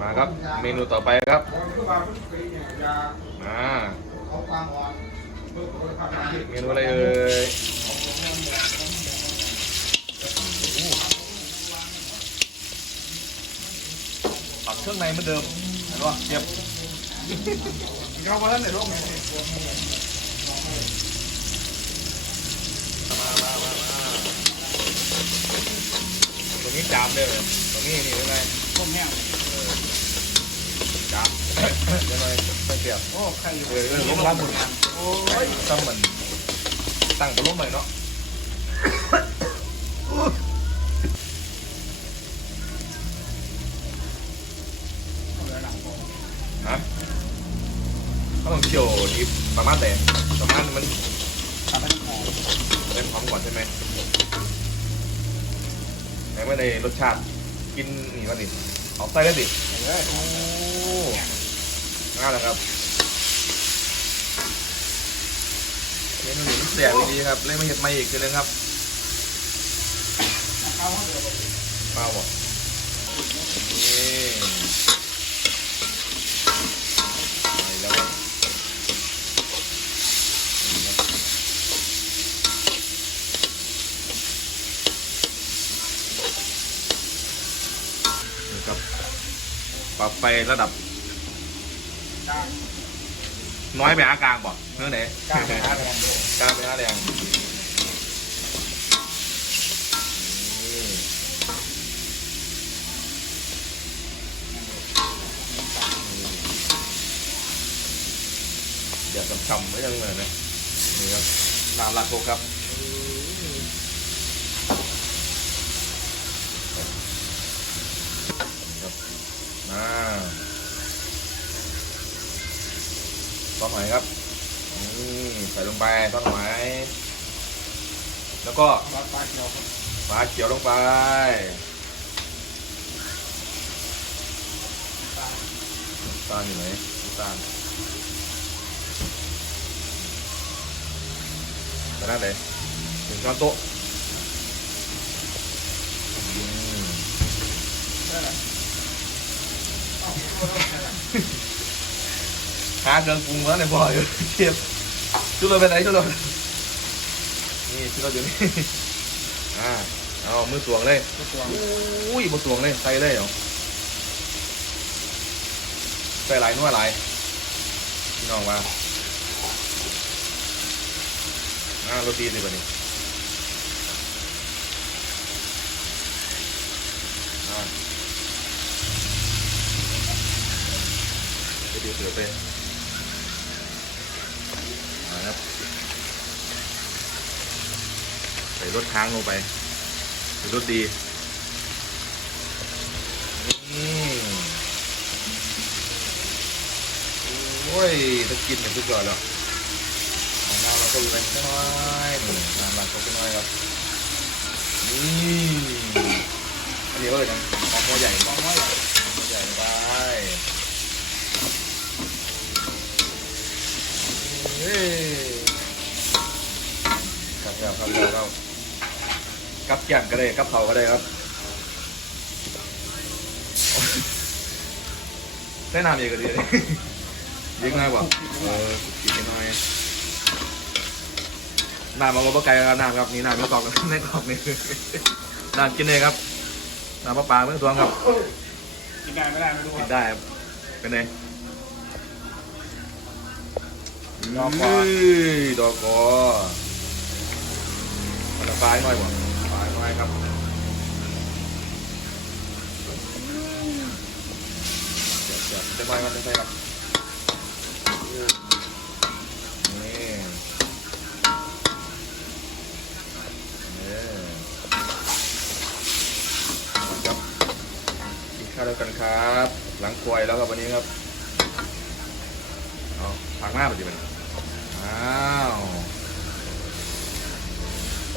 มาครับ เมนูต่อไปครับอาเมนูอะไรเอ่ยปรับเครื่องในเหมือนเดิมเห็นป่ะเก็บเขาว่าท่านไหนร่วมไหมมามามามาตรงนี้จามเลยตรงนี้นี่เป็นไงพวกเนี้ยจามเดี๋ยวหน่อยไม่เสียบโอ้ใครอยู่เออล้มรับหมดโอ้ยซ้ำมันตั้งบนล้มใหม่เนาะฮะเขาต้องเคี่ยวดีประมาณแต่ประมาณมันทำให้หอมเต็มพร้อมก่อนใช่ไหมแม้ว่าในรสชาติกินนี่มันดิเอาไส้ได้ดิโอ้ ง่ายเลยครับเมนูนี้แสบดีครับ เล่นไม่เห็ดไม่อีกเลยครับเขาเขาเดือดเมาบ่นี่ไปแล้วครับนี่ครับปรับไประดับ น้อยไปหากลางบ่เรื่องไหนจ้างไปหาแรงกลางไปหาแรงเดี๋ยวฉ่ำๆไว้ยังเลยนะนี่ครับน้ำลาโคครับครับมา ซอสหอยครับนี่ใส่ลงไปซอสหอยแล้วก็วัดปลาเขียวปลาเขียวลงไปตาลอยู่ไหนน้ำตาลไปนั่นเลยถึงช้อนโต๊ะอืมได้แหละ หาเครื่องปรุงแล้วในบ่ออยู่เทียบชุดเราไปไหนชุดเรานี่ชุดเราอยู่นี่อ่าเอามือตวงเลยตัวตัวอุ้ยบนตวงเลยใส่เลยเหรอใส่หลายนัวหลายพี่น้องว่าอ่าโรตีเลยป่ะนี่อ่าโรตีเสือเป็นมา ครับ ใส่รสค้างลงไปใส่รสดีโอ้ยถ้ากินเนี่ยสุดยอดแล้วน้ำเราก็ไปน้อยน้ำเราก็ไปน้อยครับนี่อันนี้ก็เลยนะหมหัวใหญ่หมหัวใหญ่หัวใหญ่ไปเฮ้ย ครับครับครับครับกับแก้มก็ได้กับเขาก็ได้ครับได้น้ำเยอะก็ดีเลยยิงง่ายกว่าเออกินกันหน่อยน้ำมาบ่ไกลครับน้ำครับนี่น้ำไม่ตอกไม่ตอกนี่น้ำกินเลยครับน้ำปลาปลาเมื่อตวงครับกินได้ไม่ได้ไม่รู้กินได้ครับเป็นไง ดอกกอดอกกอมันปลายหน่อยกว่าปลายหน่อยครับเดี๋ยวเดี๋ยวจะไปมันจะใส่ครับนี่ครับกินข้าวแล้วกันครับ หลังควยแล้วครับวันนี้ครับเอาผักหน้าไปดิมัน อ้าว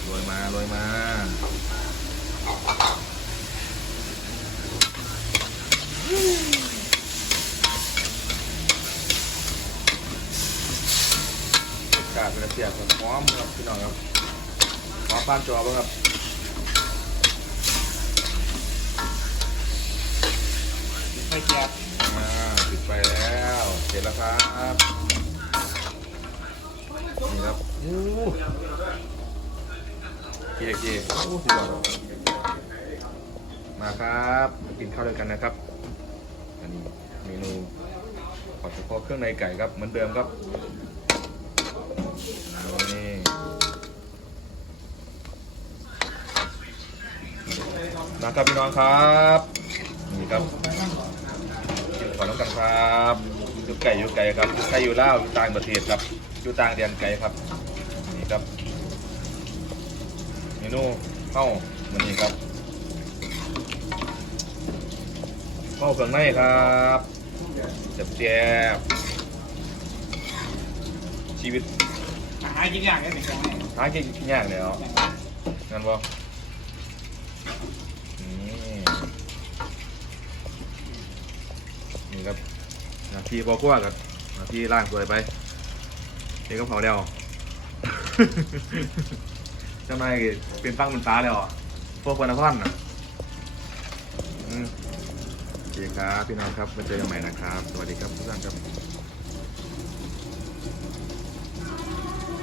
โรยมาโรยมากาดเป็นเสียบครับพร้อมครับพี่น้องครับขอมบ้านจอบ้างครับไฟแก๊สอ่าปิดไฟแล้ว เสร็จแล้วครับ นี่ครับโอ้เกียร์เกียร์โอ้สุดยอดมาครับมากินข้าวด้วยกันนะครับ อันนี้เมนูขอเฉพาะเครื่องในไก่ครับเหมือนเดิมครับนี่นะครับพี่น้องครับ นี่ครับขอน้ำกันครับ ไก่อยู่ไก่ครับอยู่ไก่อยู่ล่าวอยู่ต่างประเทศครับ อยู่ต่างแดนไก่ครับ นี่ครับเมนูเข้ามันนี่ครับเข้าเครื่องในครับเจ็บๆชีวิตอาหารกินอย่างนี้เป็นยังไงหากินยากแล้วงั้นบ่นี่นี่ครับหนา ทีพอคั่วกับนาทีล่างสวยไปนี่ก็เผาแล้วทำไมเป็นฟังเป็นตาแล้วอะพวกวันพันอะโอเคครับพี่น้องครับมาเจอกันใหม่นะครับ สวัสดีครับทุกท่านครับ